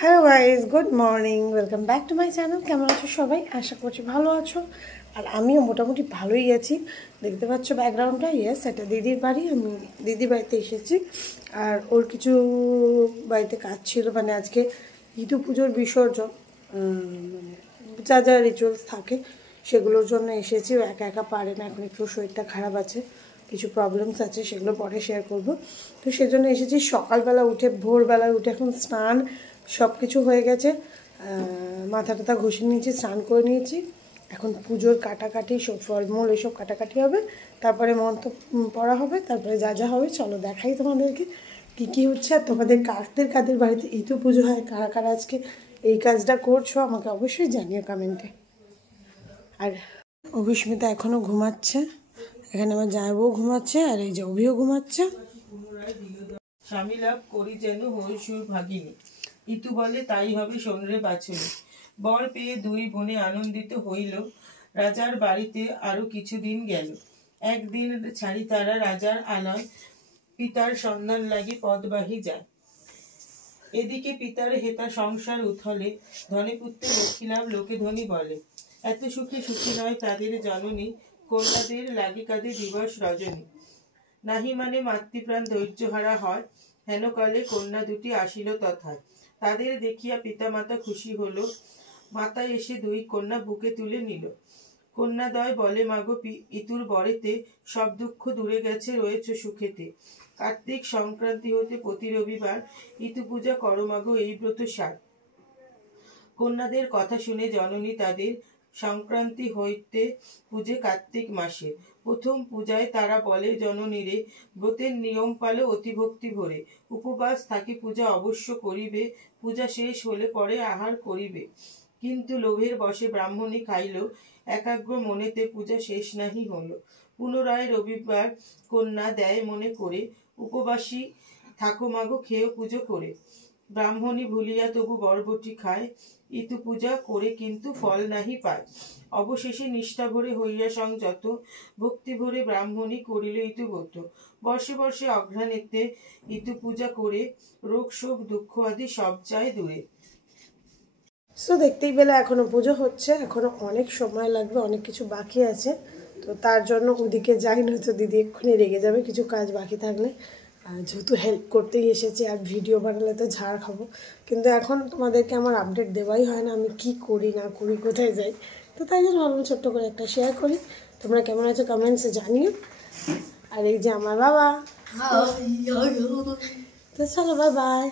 Hello guys, good morning, welcome back to my channel. কেমন আছো সবাই? আশা করছি ভালো আছো, আর আমিও মোটামুটি ভালোই আছি। দেখতে পাচ্ছ ব্যাকগ্রাউন্ডটা, ইয়েস এটা দিদির বাড়ি। আমি দিদির বাড়িতে এসেছি, আর ওর কিছু বাড়িতে কাজ ছিল, মানে আজকে ইদু পুজোর বিসর্জন, যা যা রিচুয়ালস থাকে সেগুলোর জন্য এসেছি। ও একা একা পারে না, এখন একটু শরীরটা খারাপ আছে, কিছু প্রবলেমস আছে, সেগুলো পরে শেয়ার করব। তো সেজন্য এসেছি সকালবেলা উঠে, ভোরবেলা উঠে এখন স্নান সব কিছু হয়ে গেছে, মাথা টাথা ঘষে নিয়েছি, স্নান করে নিয়েছি। এখন পুজোর কাটাকাটি, সব ফলমূল এসব কাটাকাটি হবে, তারপরে মন্ত্র পড়া হবে, তারপরে যা যা হবে চলো দেখাই তোমাদেরকে কী কী হচ্ছে। আর তোমাদের কাদের কাদের বাড়িতে ইদু পুজো হয়, কারা কারা আজকে এই কাজটা করছো আমাকে অবশ্যই জানিও কমেন্টে। আর অভিস্মিতা এখনও ঘুমাচ্ছে, এখানে আমার জামাইবউ ঘুমাচ্ছে, আর এই যে অভিও ঘুমাচ্ছে। স্বামী লাভ করি যেন হই সুর ভাগিনী, ইতু বলে তাই হবে সোনরে বাছুরি। বর পেয়ে দুই বোনে আনন্দিত হইল, রাজার বাড়িতে আরো কিছুদিন গেল। একদিন ছাড়ি তারা রাজার আলয়, পিতার সন্ধান লাগি পদবাহী যায়। এদিকে পিতার হেতা সংসার উথলে, ধনে পুত্রে লক্ষ্মী লাভ লোকে ধনী বলে। এত সুখে সুখী নয় তাদের জননী, কন্যাদের লাগে কাঁদে দিবস রজনী। নাহি মানে মাতৃপ্রাণ ধৈর্যহারা হয়, হেনকালে কন্যা দুটি আসিল তথায়। তাদের দেখিয়া পিতামাতা খুশি হলো, মাতা এসে দুই কন্যা বুকে তুলে নিল। কন্যাদ্বয় বলে মাগো ইতুর বরেতে, সব দুঃখ দূরে গেছে রয়েছে সুখেতে। কার্তিক সংক্রান্তি হতে প্রতি রবিবার, ইতু পূজা করো মাগো এই ব্রত সার। কন্যাদের কথা শুনে জননী তাদের সংক্রান্তি হইতে পূজে কার্তিক মাসে। প্রথম পূজায় তারা বলে জননীরে, ব্রতের নিয়ম পালো অতিভক্তি ভরে। উপবাস থাকি পূজা অবশ্য করিবে, পূজা শেষ হলে পরে আহার করিবে। কিন্তু লোভের বশে ব্রাহ্মণী খাইল, একাগ্র মনেতে পূজা শেষ নাহি হলো। পুনরায় রবিবার কন্যা দেয় মনে করে, উপবাসী থাকো মাগো খেয়েও পুজো করে। ব্রাহ্মণী ভুলিয়া তবু বরবটি খায়, ইতু পূজা করে কিন্তু ফল নাহি পায়। অবশেষে নিষ্ঠা ভরে হইয়া সংযত, ভক্তি ভরে ব্রাহ্মণী করিল ইতু ব্রত। বর্ষে বর্ষে অঘ্রাণেতে ইতু পূজা করে, রোগ শোক দুঃখ আদি সব যায় দূরে। সো দেখতেই পেলে এখনো পুজো হচ্ছে, এখনো অনেক সময় লাগবে, অনেক কিছু বাকি আছে। তো তার জন্য ওদিকে যাই, নয়তো দিদি এক্ষুনি রেগে যাবে কিছু কাজ বাকি থাকলে। যেহেতু হেল্প করতেই এসেছি, আর ভিডিও বানালে তো ঝাড় খাবো, কিন্তু এখন তোমাদেরকে আমার আপডেট দেওয়াই হয় না, আমি কি করি না করি, কোথায় যাই। তো তাই জন্য ভাবলাম ছোট্ট করে একটা শেয়ার করি। তোমরা কেমন আছো কমেন্টসে জানিও। আর এই যে আমার বাবা, তো চলো বাই বাই।